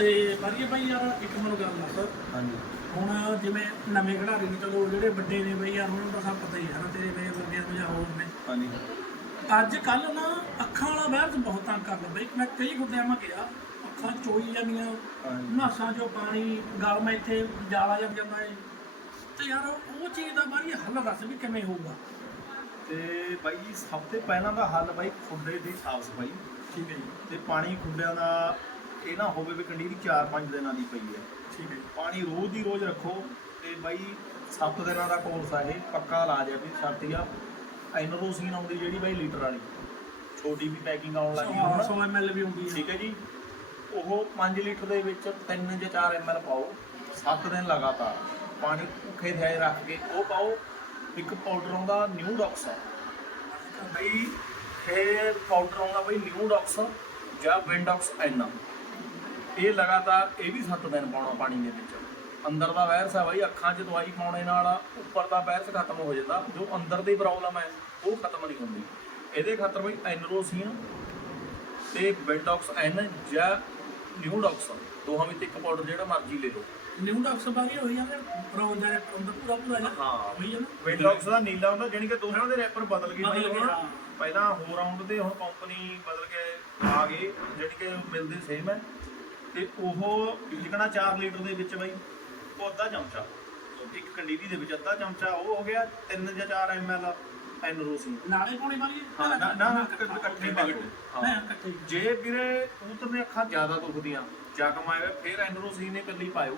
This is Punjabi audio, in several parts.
ਤੇ ਵਧੀਆ ਭਾਈ ਯਾਰ ਇੱਕ ਮੈਨੂੰ ਗੱਲ ਦੱਸ। ਹਾਂਜੀ। ਹੁਣ ਜਿਵੇਂ ਨਵੇਂ ਖਿਡਾਰੀ ਨੇ ਚਲੋ ਜਿਹੜੇ ਵੱਡੇ ਨੇ ਬਈ ਯਾਰ ਉਹਨਾਂ ਤਾਂ ਸਭ ਪਤਾ ਹੀ ਹੈ ਨਾ ਤੇਰੇ ਮੇਰੇ ਵਰਗੇ ਨੂੰ ਜਾਂ ਹੋਰ ਨੇ। ਹਾਂਜੀ। ਅੱਜ ਕੱਲ ਨਾ ਅੱਖਾਂ ਵਾਲਾ ਵੈਰਸ ਬਹੁਤ ਤੰਗ ਕਰਦਾ ਬਈ। ਮੈਂ ਕਈ ਗੁੱਦਿਆਂ ਮੈਂ ਗਿਆ ਅੱਖਾਂ ਚੋਈ ਜਾਂਦੀਆਂ। ਨਾਸਾਂ ਚੋਂ ਪਾਣੀ ਗਲ ਮੈਂ ਇੱਥੇ ਜਾਲਾ ਜਾਂ ਜਾਂਦਾ ਹੈ ਤੇ ਯਾਰ ਉਹ ਚੀਜ਼ ਦਾ ਬਾਰੀ ਹੱਲ ਦੱਸ ਵੀ ਕਿਵੇਂ ਹੋਊਗਾ। ਤੇ ਬਾਈ ਜੀ ਸਭ ਤੋਂ ਪਹਿਲਾਂ ਦਾ ਹੱਲ ਬਾਈ ਖੁੱਡੇ ਦੀ ਸਾਫ਼ ਸਫ਼ਾਈ। ਠੀਕ ਹੈ ਜੀ। ਤੇ ਪਾਣੀ ਖੁੱਡਿਆਂ ਦਾ ਇਹ ਨਾ ਹੋਵੇ ਵੀ ਕੰਡੀ ਦੀ 4-5 ਦਿਨਾਂ ਦੀ ਪਈ ਹੈ। ਠੀਕ ਹੈ ਪਾਣੀ ਰੋਜ਼ ਦੀ ਰੋਜ਼ ਰੱਖੋ ਤੇ ਬਾਈ 7 ਦਿਨਾਂ ਦਾ ਕੋਰਸ ਆ ਇਹ ਪੱਕਾ ਇਲਾਜ ਹੈ ਵੀ ਛਾਤੀ ਆ। ਐਨਰੋਸੀਨ ਆਉਂਦੀ ਜਿਹੜੀ ਬਾਈ ਲੀਟਰ ਵਾਲੀ। ਛੋਟੀ ਵੀ ਪੈਕਿੰਗ ਆਉਣ ਲੱਗੀ ਹੁਣ। 100 ml ਵੀ ਹੁੰਦੀ ਹੈ। ਠੀਕ ਹੈ ਜੀ। ਉਹ 5 ਲੀਟਰ ਦੇ ਵਿੱਚ 3 ਜਾਂ 4 ml ਪਾਓ। 7 ਦਿਨ ਲਗਾਤਾਰ। ਪਾਣੀ ਭੁੱਖੇ ਥਿਆਏ ਰੱਖ ਕੇ ਉਹ ਪਾਓ। ਇੱਕ ਪਾਊਡਰ ਆਉਂਦਾ ਨਿਊ ਡੌਕਸ ਬਈ ਇਹ ਪਾਊਡਰ ਆਉਂਦਾ ਬਈ ਨਿਊ ਡੌਕਸ ਜਾਂ ਵਿੰਡੌਕਸ ਐਨ ਇਹ ਲਗਾਤਾਰ ਇਹ ਵੀ 7 ਦਿਨ ਪਾਉਣਾ ਪਾਣੀ ਦੇ ਵਿੱਚ। ਅੰਦਰ ਦਾ ਵਾਇਰਸ ਆ ਬਈ ਅੱਖਾਂ 'ਚ ਦਵਾਈ ਪਾਉਣੇ ਨਾਲ ਉੱਪਰ ਦਾ ਵਾਇਰਸ ਖਤਮ ਹੋ ਜਾਂਦਾ। ਜੋ ਅੰਦਰ ਦੀ ਪ੍ਰੋਬਲਮ ਹੈ ਉਹ ਖਤਮ ਨਹੀਂ ਹੁੰਦੀ। ਇਹਦੇ ਖਾਤਰ ਬਈ ਐਨਰੋਸੀਨ ਤੇ ਵਿੰਡੌਕਸ ਐਨ ਜਾਂ ਨਿਊ ਡੌਕਸ ਦੋਹਾਂ ਵਿੱਚ ਇੱਕ ਪਾਊਡਰ ਜਿਹੜਾ ਮਰਜ਼ੀ ਲੈ ਲਓ। ਨਿਊ ਡਾਕਸ ਬਾਰੀ ਹੋਈ ਜਾਂਦੇ ਰੋ ਜਾ ਅੰਦਰ ਪੂਰਾ ਪੂਰਾ ਜਾ ਹਾਂ। ਹੋਈ ਜਾਂਦਾ। ਵਿੰਡੌਕਸ ਦਾ ਨੀਲਾ ਹੁੰਦਾ ਜਾਣੀ ਕਿ ਦੋਹਾਂ ਦੇ ਰੈਪਰ ਬਦਲ ਗਏ ਬਾਈ ਹੁਣ। ਹਾਂ। ਪਹਿਲਾਂ ਹੋਰ ਰਾਉਂਡ ਤੇ ਹੁਣ ਕੰਪਨੀ ਬਦਲ ਕੇ ਆ ਗਏ ਜਿਹੜੀ ਕਿ ਮਿਲਦੇ ਸੇਮ ਹੈ। ਤੇ ਉਹ ਲਿਖਣਾ 4 ਲੀਟਰ ਦੇ ਵਿੱਚ ਬਾਈ ਉਹ ਅੱਧਾ ਚਮਚਾ ਇੱਕ ਕੰਡੀਵੀ ਦੇ ਵਿੱਚ ਅੱਧਾ ਚਮਚਾ ਉਹ ਹੋ ਗਿਆ 3 ਜਾਂ 4 ਐਮਐਲ ਐਨਰੋਸੀਨ ਨਾਲੇ ਪਾਣੀ ਵਾਲੀ ਨਾ- ਨਾ- ਨਾ, ਇਕੱਠੇ ਪਾ ਲਓ। ਹਾਂ। ਇਕੱਠੇ। ਜੇ ਵੀਰੇ ਕਬੂਤਰ ਦੀਆਂ ਅੱਖਾਂ ਜ਼ਿਆਦਾ ਦੁਖਦੀਆਂ ਜ਼ਖਮ ਆਏਗਾ ਫਿਰ ਐਨਰੋਸੀਨ ਨੇ ਇਕੱਲੀ ਪਾਇਓ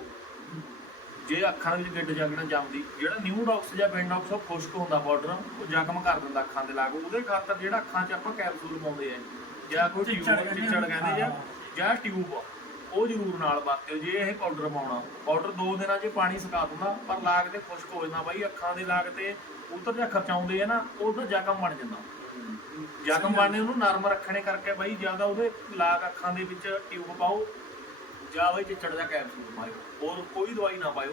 ਜੇ ਅੱਖਾਂ ਦੇ ਵਿੱਚ ਗਿੱਡ ਜਾਗਣਾ ਜੰਮਦੀ ਜਿਹੜਾ ਨਿਊ ਡੌਕਸ ਜਾਂ ਬੈਂਡੌਕਸ ਉਹ ਖੁਸ਼ਕ ਹੁੰਦਾ ਪਾਊਡਰ ਉਹ ਜ਼ਖਮ ਕਰ ਦਿੰਦਾ ਅੱਖਾਂ ਦੇ ਲਾਗੂ ਉਹਦੇ ਖਾਤਰ ਜਿਹੜਾ ਅੱਖਾਂ 'ਚ ਆਪਾਂ ਕੈਪਸੂਲ ਪਾਉਂਦੇ ਆ ਜਾਂ ਕੋਈ ਟਿਊਬ ਚਿੱਚੜ ਕਹਿੰਦੇ ਹਾਂ। ਜਾਂ ਟਿਊਬ ਉਹ ਜ਼ਰੂਰ ਨਾਲ ਵਰਤਿਓ, ਜੇ ਇਹ ਪਾਊਡਰ ਪਾਉਣਾ। ਪਾਊਡਰ ਦੋ ਦਿਨਾਂ 'ਚ ਪਾਣੀ ਸੁਕਾ ਦਿੰਦਾ, ਪਰ ਲਾਗ ਤੇ ਖੁਸ਼ਕ ਹੋ ਜਾਂਦਾ ਬਾਈ, ਅੱਖਾਂ ਦੇ ਲਾਗ ਤੇ ਉਧਰ ਜਾਂ ਖਰਚਾਉਂਦੇ ਆ ਨਾ ਉਹਦਾ ਜ਼ਖਮ ਬਣ ਜਾਂਦਾ। ਜ਼ਖਮ ਬਣਨੇ ਉਹਨੂੰ ਨਰਮ ਰੱਖਣੇ ਕਰਕੇ ਬਾਈ ਜ਼ਿਆਦਾ ਉਹਦੇ ਲਾਗ ਅੱਖਾਂ ਦੇ ਵਿੱਚ ਟਿਊਬ ਪਾਓ, ਜਾਂ ਬਾਈ ਚਿੱਚੜ ਦਾ ਕੈਪਸੂਲ ਪਾਇਓ ਹੋਰ ਕੋਈ ਦਵਾਈ ਨਾ ਪਾਇਓ,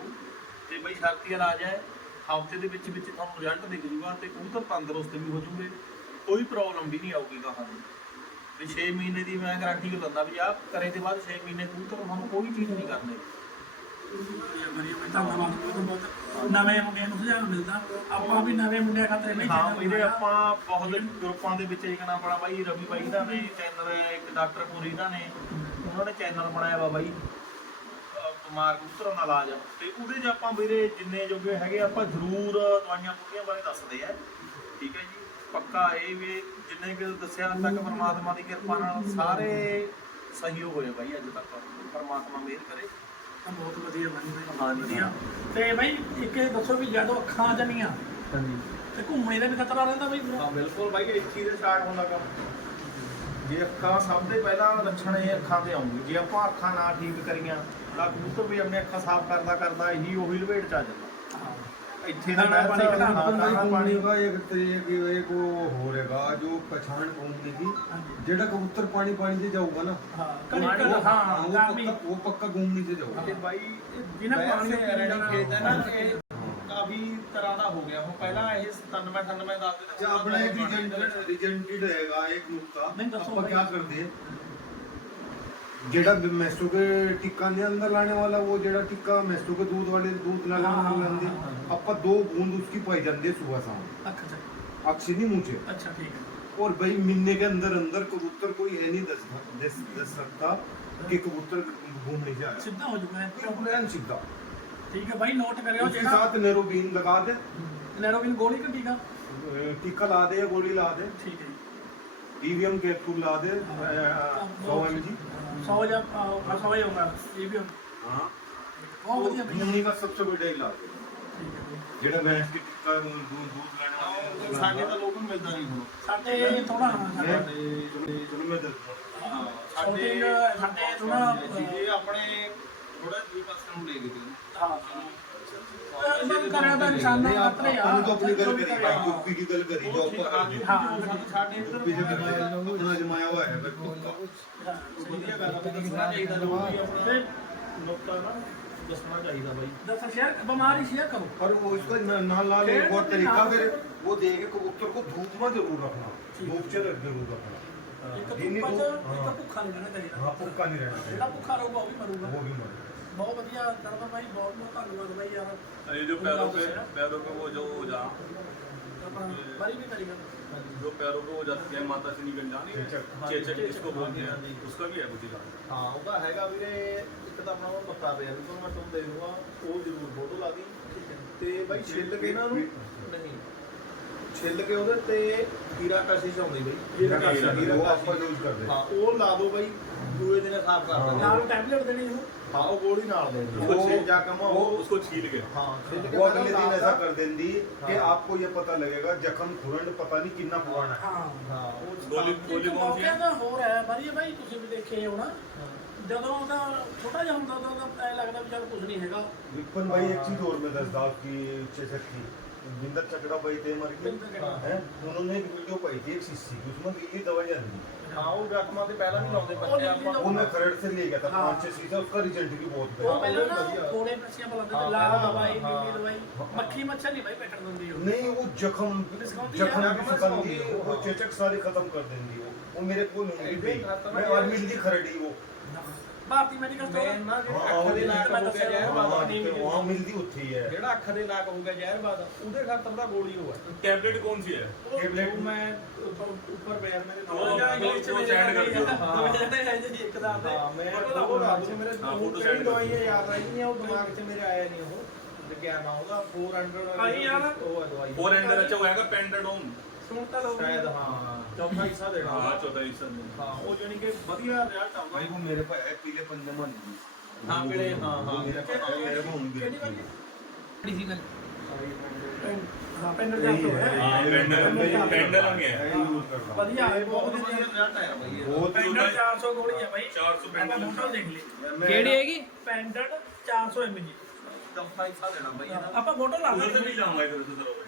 ਤੇ ਬਾਈ ਸ਼ਰਤੀ ਇਲਾਜ ਹੈ, ਹਫ਼ਤੇ ਦੇ ਵਿੱਚ ਵਿੱਚ ਤੁਹਾਨੂੰ ਰਿਜ਼ਲਟ ਦਿਖ ਜੂਗਾ ਤੇ ਕਬੂਤਰ ਤੰਦਰੁਸਤ ਵੀ ਹੋ ਜੂਗੇ, ਕੋਈ ਪ੍ਰੋਬਲਮ ਵੀ ਨਹੀਂ ਆਊਗੀ ਗਾਹਾਂ ਨੂੰ। ਵੀ 6 ਮਹੀਨੇ ਦੀ ਮੈਂ ਗਾਰੰਟੀ ਦਿੰਦਾ ਵੀ ਆਹ ਕਰੇ ਦੇ ਬਾਅਦ 6 ਮਹੀਨੇ ਕਬੂਤਰ ਤੁਹਾਨੂੰ ਕੋਈ ਚੀਜ਼ ਨਹੀਂ ਕਰਨੀ। ਵਧੀਆ, ਵਧੀਆ ਬਈ, ਧੰਨਵਾਦ ਬਹੁਤ ਬਹੁਤ ਨਵੇਂ ਮੁੰਡਿਆਂ ਨੂੰ ਸੁਝਾਅ ਮਿਲਦਾ ਆਪਾਂ ਵੀ ਨਵੇਂ ਮੁੰਡਿਆਂ ਖਾਤਰ ਨਹੀਂ ਹਾਂ ਵੀਰੇ ਆਪਾਂ ਬਹੁਤ ਗਰੁੱਪਾਂ ਦੇ ਵਿੱਚ ਇਕਣਾ ਬੜਾ ਬਾਈ ਰਵੀ ਬਾਈ ਦਾ ਨੇ ਚੈਨਲ ਇੱਕ ਡਾਕਟਰ ਪੂਰੀ ਦਾ ਨੇ ਉਹਨਾਂ ਨੇ ਚੈਨਲ ਬਣਾਇਆ ਵਾ ਬਾਈ ਅਹ ਬਿਮਾਰ ਕਬੂਤਰਾਂ ਦਾ ਇਲਾਜ ਤੇ ਉਹਦੇ 'ਚ ਆਪਾਂ ਵੀਰੇ ਜਿੰਨੇ ਜੋਗੇ ਹੈਗੇ ਆਪਾਂ ਜ਼ਰੂਰ ਦਵਾਈਆਂ ਬੂਟੀਆਂ ਬਾਰੇ ਦੱਸਦੇ ਆ। ਠੀਕ ਹੈ ਜੀ? ਪੱਕਾ ਇਹ ਵੀ ਜਿੰਨੇ ਕਿ ਦੱਸਿਆ ਅੱਜ ਤੱਕ ਪਰਮਾਤਮਾ ਦੀ ਕਿਰਪਾ ਨਾਲ ਸਾਰੇ ਸਹਿਯੋਗ ਹੋਏ ਬਾਈ ਅੱਜ ਤੱਕ। ਪਰਮਾਤਮਾ ਮਿਹਰ ਕਰੇ। ਤਾਂ ਬਹੁਤ ਵਧੀਆ ਬਣੀ ਬਈ ਹਾਂਜੀ। ਵਧੀਆ। ਤੇ ਬਈ ਇੱਕ ਇਹ ਦੱਸੋ ਵੀ ਜਦੋਂ ਅੱਖਾਂ ਜਮੀਆਂ ਹਾਂਜੀ। ਤੇ ਘੁੰਮਣੇ ਦਾ ਵੀ ਖਤਰਾ ਰਹਿੰਦਾ ਬਈ ਹਾਂ ਬਿਲਕੁਲ ਬਾਈ ਇੱਕ ਚੀਜ਼ ਸਟਾਰਟ ਹੁੰਦਾ ਕੰਮ। ਜੇ ਅੱਖਾਂ ਸਭ ਤੋਂ ਪਹਿਲਾਂ ਲੱਛਣ ਇਹ ਅੱਖਾਂ ਤੇ ਆਉਂਗੇ ਜੇ ਆਪਾਂ ਅੱਖਾਂ ਨਾ ਠੀਕ ਕਰੀਆਂ ਤਾਂ ਕਬੂਤਰ ਵੀ ਆਪਣੇ ਅੱਖਾਂ ਸਾਫ਼ ਕਰਦਾ ਕਰਦਾ ਇਹੀ ਉਹੀ ਲਵੇਟ ਚ ਆ ਜਾਂਦਾ। ਹਾਂ। ਇੱਥੇ ਦਾ ਦਾਣਾ ਪਾਣੀ ਪਾਣੀ ਖਿਲਾਉਣਾ, ਖਾਣਾ ਪਾਣੀ का एक तरीके एक वो हो रहेगा जो पहचान घूमने की ਹਾਂਜੀ। जेड़ा कबूतर पानी पानी से जाऊगा ना ਹਾਂ वो ਕਣੀ पानी- ਹਾਂ हाँ, वो ਗਰਮੀ पक्का वो पक्का घूमने से जाऊगा ਤੇ ਬਾਈ ਜਿਹਨਾਂ ਪਾਣੀ ਵੈਸੇ ਪੀਣਾ ਰੈਡੀ ਖੇਤ ਹੈ ਨਾ ਇਹ ਕਾਫੀ ਤਰ੍ਹਾਂ ਦਾ ਹੋ ਗਿਆ ਹੁਣ ਪਹਿਲਾਂ ਇਹ 97 98 ਦੱਸਦੇ अच्छा अपना एक रिजेंटेड रहेगा एक नुकता नहीं, दसो ਆਪਾਂ भाई। क्या करते हैं ਜਿਹੜਾ ਮੈਸਟੋ ਕੇ ਟਿੱਕਾਂ ਦੇ ਅੰਦਰ ਲਾਣੇ ਵਾਲਾ ਉਹ ਜਿਹੜਾ ਟਿੱਕਾ ਮੈਸਟੋ ਕੇ दूध वाले दूध हाँ, लाने हाँ, वाले हाँ, हाँ। ਆਪਾਂ ਦੋ बूंद उसकी पाई जाती है सुबह शाम ਅੱਖ ਚ अक्सी नहीं मुझे ਅੱਛਾ ਠੀਕ ਹੈ और भाई महीने के अंदर अंदर कबूतर कोई है नहीं दस दस दस सकता कि कबूतर घूमने जाए ਸਿੱਧਾ ਹੋ ਜੂਗਾ ਇਹ। बिल्कुल एन सीधा ਠੀਕ ਹੈ ਬਾਈ ਨੋਟ ਕਰਿਓ उसके ਜਿਹੜਾ साथ नेरोबीन लगा दे ਨੈਰੋਬਿਨ ਗੋਲੀ ਕਿ ਟੀਕਾ टीका ला दे या गोली ला दे ਠੀਕ ਹੈ ਜੀ ईवीएम कैप्सूल ला दे सौ एम जी 100 ਜਾਂ 100 ਹੀ ਹੋਗਾ ਇਹ ਵੀ हाँ ਬਹੁਤ ਵਧੀਆ ਬਈ घूमने का सबसे बड़ा इलाज है ਠੀਕ ਹੈ ਬਈ। जेड़ा भैंस की टिक्का दूध दूध लेने वाले ਸਾਡੇ ਤਾਂ ਲੋਕਾਂ ਨੂੰ ਮਿਲਦਾ ਨਹੀਂ ਹੁਣ ਸਾਡੇ ਥੋੜਾ ਸਾਡੇ चलो मैं दस ਸਾਡੇ Shooting, ਸਾਡੇ ਥੋੜਾ ਇਹ ਆਪਣੇ ਥੋੜਾ ਜੀ ਪਾਸੇ ਨੂੰ ਲੈ ਗਏ ਤੇ ਹਾਂ ਮਨ ਕਰਿਆ ਤਾਂ ਇਨਸਾਨ नहीं ਦਾ आप ਖਤਰੇ अपन तो अपनी गल करी ਆ भाई यूपी की गल करी जो ਠੀਕ ਆ अपन ਜੀ ਹਾਂ। ਸਾਡੇ ਇੱਧਰ यूपी से अपना जमाया हुआ है भाई तुक्का ਵਧੀਆ ਗੱਲ ਆ ਦੱਸਣਾ ਚਾਹੀਦਾ ਜੋ ਵੀ ਆਪਣਾ ਨੁਕਤਾ ਨਾ ਦੱਸਣਾ ਚਾਹੀਦਾ ਬਾਈ ਦੱਸ ਸ਼ੇਅਰ ਬਿਮਾਰੀ ਸ਼ੇਅਰ ਕਰੋ और वो उसका न- ना लाल एक और तरीका फिर वो दे के कबूतर को धूप में जरूर रखना धूप से रख जरूर रखना ਇੱਕ ਦਿਨ ਧੁੱਪਾਂ ਹੀ 'ਚ ਦੋ- ਇੱਕ ਹਾਂ। ਭੁੱਖਾ ਨਹੀਂ ਰਹਿਣਾ ਚਾਹੀਦਾ हाँ पुक्का नहीं रहना ਜਿਹੜਾ चाहिए ਭੁੱਖਾ ਰਹੂਗਾ ਉਹ ਵੀ ਮਰੂਗਾ वो भी मर ਬਹੁਤ ਵਧੀਆ ਕਰਦਾ ਭਾਈ ਬਹੁਤ ਬਹੁਤ ਧੰਨਵਾਦ ਭਾਈ ਯਾਰ ये जो पैरों पे पैरों पे वो जो वो जा ਆਪਾਂ ਬਾਰੀ ਵੀ ਕਰੀ ਗੱਲ जो पैरों पे वो जाती है माता से निकल जानी चेचक। चेचक जिसको बोलते हैं उसका भी है कुछ इलाज ਹਾਂ ਉਹਦਾ ਹੈਗਾ ਵੀਰੇ ਇੱਕ ਤਾਂ ਆਪਣਾ ਉਹ ਪੱਤਾ ਪਿਆ ਵੀ ਤੁਹਾਨੂੰ ਮੈਂ ਤੁਹਾਨੂੰ ਦੇ ਦੂੰਗਾ ਉਹ ਜ਼ਰੂਰ ਫੋਟੋ ਲਾ ਦੀ ਤੇ ਬਾਈ ਛਿੱਲ ਕੇ ਇਹਨਾਂ ਨੂੰ ਨਹੀਂ ਛਿੱਲ ਕੇ ਉਹਦੇ ਤੇ ਹੀਰਾ ਕਸ਼ੀ ਚਾਉਂਦੀ ਬਈ हीरा का हीरा वो का आपका यूज कर दे ਹਾਂ ਉਹ ਲਾ ਦੋ ਬਾਈ ਦੂਏ ਦਿਨ ਸਾਫ਼ ਕਰ ਦਿੰਦੇ ਨਾਲ ਟੈਬਲੇਟ ਦੇਣੀ ਉਹ ਹਾਂ ਉਹ ਗੋਲੀ ਨਾਲ ਦੇ ਦਿੰਦੇ वो- ਉਹ ਛੇ ਜਾ ਕਮਾ वो ਉਹ उसको छील के ਹਾਂ ਛਿੱਲ ਕੇ वो ਪਹਿਲਾਂ अगले दिन ਲਾ ऐसा ਤਾ। कर देंगी कि हाँ। आपको ये पता लगेगा जख्म खुरंड पता नहीं कितना पुराना है ਹਾਂ ਹਾਂ ਉਹ गोली ਇੱਕ गोली कौन सी ਮੌਕਿਆਂ है ਦਾ ਹੋਰ ਹੈ ਬਾਰੀ ਭਾਈ ਤੁਸੀਂ ਵੀ ਦੇਖੇ ਹੋਣਾ ਜਦੋਂ ਉਹਦਾ ਛੋਟਾ ਜਿਹਾ ਹੁੰਦਾ ਤਾਂ ਉਹਦਾ ਐ ਲੱਗਦਾ ਵੀ ਚੱਲ ਕੁਝ ਨਹੀਂ ਹੈਗਾ विपन भाई एक चीज और में दस दाव की चेचक की बिंदर चकड़ा भाई थे मर के हैं उन्होंने एक वीडियो पाई थी एक शीशी की उसमें गिल्ली दवाइयाँ दी ਹਾਂ ਉਹ ਜ਼ਖਮਾਂ ਤੇ ਪਹਿਲਾਂ ਵੀ ਲਾਉਂਦੇ ਬੱਚੇ ਆਪਾਂ वो मैं खरड़ से ले गया था हाँ। पाँच छह शीशा उसका रिजल्ट भी बहुत ਉਹ था ਪਹਿਲਾਂ ਉਹ ਵੀ ਨਾ ਵਧੀਆ। ਕੋੜੇ ਪੱਸੀਆਂ ਬੁਲਾਉਂਦੇ ਹਾਂ, ਤੇ ਲਾਲ ਪਹਿਲਾਂ, ਦਵਾਈ ਹਾਂ। ਨੀਲੀ ਦਵਾਈ ਮੱਖੀ ਮੱਛਰ ਨਹੀਂ ਭਾਈ ਪੈਟਣ ਦਿੰਦੀ ਉਹ नहीं वो जख्म सिखाती जख्म है, भी जख्म सिखाती है सिखाती है, वो हाँ। चेचक सारी खत्म कर देंगी वो वो मेरे को ਭਾਰਤੀ ਮੈਡੀਕਲ ਮੈਂ ਸਟੋਰ ਨਾ ਜਿਹੜੇ हाँ, ਅੱਖ ਦੇ वो ਲਾਕ मैं ਹੋ ਗਿਆ दसिया ਜ਼ਹਿਰ हाँ, ਬਾਦ नहीं मिली। वहाँ मिलती उत्थी है ਜਿਹੜਾ ਅੱਖ ਦੇ ਲਾਕ ਹੋ ਗਿਆ ਜ਼ਹਿਰ ਬਾਦ ਉਹਦੇ ਖਾਤਰ ਦਾ ਗੋਲੀ ਉਹ ਹੈ टैबलेट कौन सी है टेबलेट ਉਹ ਮੈਂ ਉੱਪਰ ਉੱਪਰ ਪਿਆ ਮੇਰੇ ਉਹ ਨਾਲ ਜਾਂ ਇੰਗਲਿਸ਼ ਚ ਮੇਰੇ ਨਾਲ ਕਰੀ ਜਾਂਦਾ। ਦੋ ਜਣੇ ਹੈ ਜੀ ਇੱਕ ਦਾ ਤੇ ਹਾਂ ਮੈਂ ਫੋਟੋ ਉਹ ਲਾ ਲਾ ਦੂੰ ਮੇਰੇ ਹਾਂ, ਉਹ ਫੋਟੋ ਕਿਹੜੀ send ਕਰ ਦਵਾਈ ਹੈ ਯਾਦ ਰਹੀ ਨਹੀਂ ਉਹ ਦਿਮਾਗ 'ਚ ਮੇਰੇ ਆਇਆ ਨਹੀਂ ਉਹ ਤੇ ਕਿਆ ਨਾਮ ਉਹਦਾ 400 ਆਹੀ ਯਾਰ। ਉਹ ਹੈ ਦਵਾਈ फोर हंड्रेड अच्छा होएगा पेंटाडोन ਸੁਣ ਤਾਂ ਲਓ ਸ਼ਾਇਦ ਹਾਂ ਚੌਥਾ ਹਿੱਸਾ ਦੇਣਾ हाँ ਉਹਦਾ। चौथा हिस्सा ਹਾਂ ਉਹ ਜਾਨੀ कि ਵਧੀਆ ਰਿਜ਼ਲਟ ਆਉਂਦਾ भाई वो मेरे पास है पीले पंजामा नहीं हाँ, पीले, हाँ, हाँ। वो मेरे पास है मेरे को उनके ਕਿਹੜੀ ਵਾਲੀ ਕਿਹੜੀ ਸੀ ਗੱਲ ਹਾਂ पेंडल ਪੈਨਲ ਜਾਂ ਤੋਂ ਹੈ हाँ पेंडल पेंडल में है यूज कर रहा हूँ ਵਧੀਆ ਹੈ ਬਹੁਤ ਬਹੁਤ ਵਧੀਆ ਵਧੀਆ ਰਿਜ਼ਲਟ ਆਇਆ ਬਾਈ ਇਹ। बहुत ਪੈਂਡਲ 400 ਗੋਲੀ ਹੈ ਭਾਈ 400 ਆਪਾਂ पेंडल ਮੋਟਰ ਦੇਖ ਲਈ मैं- ਕਿਹੜੀ ਹੈਗੀ ਪੈਂਡਲ 400 mg ਚੌਥਾ ਹਿੱਸਾ ਦੇਣਾ ਬਾਈ ਇਹਦਾ ਆਪਾਂ ਫੋਟੋ ਲਾ उधर से ਲਾਂਗੇ भी जाऊंगा इधर से जरा मूवी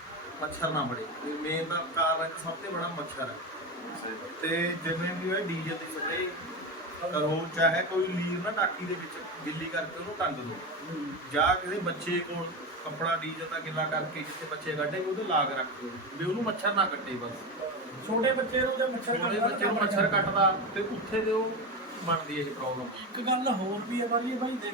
ਮੱਛਰ ਨਾ ਤੇ ਮੇਨ ਦਾ ਕਾਰਨ ਸਭ ਤੋਂ ਬੜਾ ਮੱਛਰ ਹੈ ਤੇ ਜਿਵੇਂ ਵੀ ਹੋਏ ਡੀਜ਼ਲ ਦੀ ਸਪਰੇ ਕਰੋ ਚਾਹੇ ਕੋਈ ਲੀਰ ਨਾ ਟਾਕੀ ਦੇ ਵਿੱਚ ਗਿੱਲੀ ਕਰਕੇ ਉਹਨੂੰ ਟੰਗ ਦਿਓ ਜਾਂ ਕਿਸੇ ਬੱਚੇ ਕੋਲ ਕੱਪੜਾ ਡੀਜ਼ਲ ਦਾ ਗਿੱਲਾ ਕਰਕੇ ਜਿੱਥੇ ਬੱਚੇ ਕੱਢੇ ਉਹਦੇ ਲਾਗ ਰੱਖ ਦਿਓ। ਵੀ ਉਹਨੂੰ ਮੱਛਰ ਨਾ ਕੱਟੇ ਬਸ। ਛੋਟੇ ਬੱਚੇ ਨੂੰ ਜੇ ਮੱਛਰ ਛੋਟੇ ਕੱਟਦਾ ਬੱਚੇ ਨੂੰ ਮੱਛਰ ਕੱਟਦਾ ਤੇ ਉੱਥੇ ਦੇ ਉਹ ਬਣਦੀ ਹੈ ਇਹ ਪ੍ਰੋਬਲਮ ਇੱਕ ਗੱਲ ਹੋਰ ਵੀ ਹੈ ਵਾਲੀ ਭਾਈ ਦੇਖ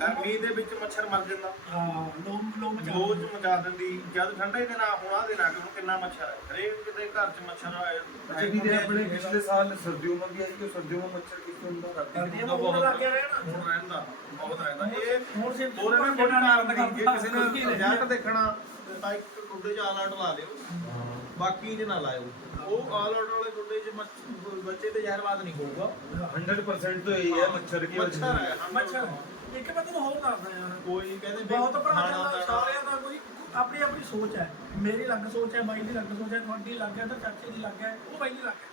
ਗਰਮੀ ਦੇ ਵਿੱਚ ਮੱਛਰ ਮਰ ਜਾਂਦਾ। ਹਾਂ ਲੋਮ ਲੋਮ ਜੋਜ ਮਚਾ ਦਿੰਦੀ। ਜਦ ਠੰਡੇ ਦੇ ਨਾਲ ਹੋਣਾ ਦੇ ਨਾਲ ਕਿੰਨਾ ਮੱਛਰ ਹੈ ਹਰੇਕ ਕਿਤੇ ਘਰ 'ਚ ਮੱਛਰ ਆਏ। ਅੱਛਾ ਦੇ ਆਪਣੇ ਪਿਛਲੇ ਸਾਲ ਸਰਦੀ ਉਮਰ ਆਈ ਕਿ ਸਰਦੀ ਮੱਛਰ ਕਿਸ ਹੁੰਦਾ ਰੱਖਦੇ ਨੇ ਬਹੁਤ ਲੱਗਿਆ ਰਹਿਣਾ ਹੁਣ ਰਹਿੰਦਾ ਬਹੁਤ ਰਹਿੰਦਾ। ਇਹ ਹੁਣ ਸੇ ਹੋਰ ਇਹਨਾਂ ਕੋਈ ਕਾਰਨ ਨਹੀਂ ਜੇ ਕਿਸੇ ਨੇ ਰਿਜ਼ਲਟ ਦੇਖਣਾ ਤਾਂ ਇੱਕ ਗੁੱਡੇ 'ਚ ਆਲ ਆਊਟ ਲਾ ਲਿਓ। ਬਾਕੀ 'ਚ ਨਾ ਲਾਇਓ ਉਹ ਆਲ ਆਊਟ ਵਾਲੇ ਗੁੱਡੇ 'ਚ ਬੱਚੇ ਤੇ ਜ਼ਹਿਰਵਾਦ ਨਹੀਂ ਹੋਊਗਾ। 100% ਤਾਂ ਇਹ ਹੈ ਮੱਛਰ ਕੀ ਮੱਛਰ ਹੈ ਮੱਛਰ ਇੱਕ ਮੈਂ ਤੈਨੂੰ ਹੋਰ ਦੱਸਦਾ ਯਾਰ। ਕੋਈ ਨਹੀਂ ਕਹਿੰਦੇ ਵੀ ਬਹੁਤ ਭਰਾ ਖਾਣਾ ਦਾ ਪੈਣਾ। ਸਾਰਿਆਂ ਦਾ ਕੋਈ ਆਪਣੀ ਆਪਣੀ ਸੋਚ ਹੈ। ਮੇਰੀ ਅਲੱਗ ਸੋਚ ਹੈ ਬਾਈ ਦੀ ਅਲੱਗ ਸੋਚ ਹੈ ਤੁਹਾਡੀ ਅਲੱਗ ਹੈ ਤੇ ਚਾਚੇ ਦੀ ਅਲੱਗ ਹੈ ਉਹ ਬਾਈ ਦੀ ਅਲੱਗ ਹੈ।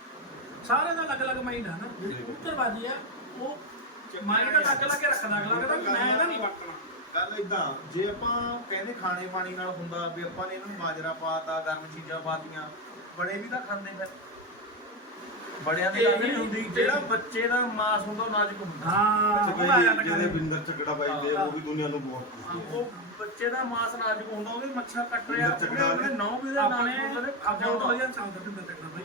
ਸਾਰਿਆਂ ਦਾ ਅਲੱਗ ਅਲੱਗ ਮਾਈਂਡ ਹੈ ਨਾ। ਜਿਹੜੀ ਉੱਤਰਬਾਜੀ ਹੈ ਉਹ ਮਾਈਂਡ ਅਲੱਗ ਅਲੱਗ ਰੱਖਦਾ ਅਗਲਾ ਕਹਿੰਦਾ ਵੀ ਮੈਂ ਇਹਦਾ ਨਹੀਂ ਵਰਤਣਾ। ਗੱਲ ਇਦਾਂ ਜੇ ਆਪਾਂ ਕਹਿੰਦੇ ਖਾਣੇ ਪਾਣੀ ਨਾਲ ਹੁੰਦਾ ਵੀ ਆਪਾਂ ਨੇ ਇਹਨੂੰ ਬਾਜਰਾ ਪਾਤਾ ਗਰਮ ਚੀਜ਼ਾਂ ਪਾਤੀਆਂ ਬੜੇ ਵੀ ਤਾਂ ਖਾਂਦੇ ਫਿਰ। ਬੜਿਆਂ ਦੀ ਗੱਲ ਨਹੀਂ ਹੁੰਦੀ ਜਿਹੜਾ ਬੱਚੇ ਦਾ ਮਾਸ ਹੁੰਦਾ ਉਹ ਨਾਜ਼ੁਕ ਹੁੰਦਾ ਹਾਂ। ਜਿਹੜੇ ਬਿੰਦਰ ਚੱਕੜਾ ਪਾਈਦੇ ਉਹ ਵੀ ਦੁਨੀਆ ਨੂੰ ਬਹੁਤ ਉਹ ਬੱਚੇ ਦਾ ਮਾਸ ਨਾਜ਼ੁਕ ਹੁੰਦਾ ਉਹਦੇ ਮੱਛਾ ਕੱਟ ਰਿਹਾ ਉਹਦੇ ਨੌ ਦੇ ਨਾਲੇ ਆਪਣੇ ਉਹ ਵਧੀਆ ਸੰਦਰਭ ਦਿੱਤਾ ਬਾਈ।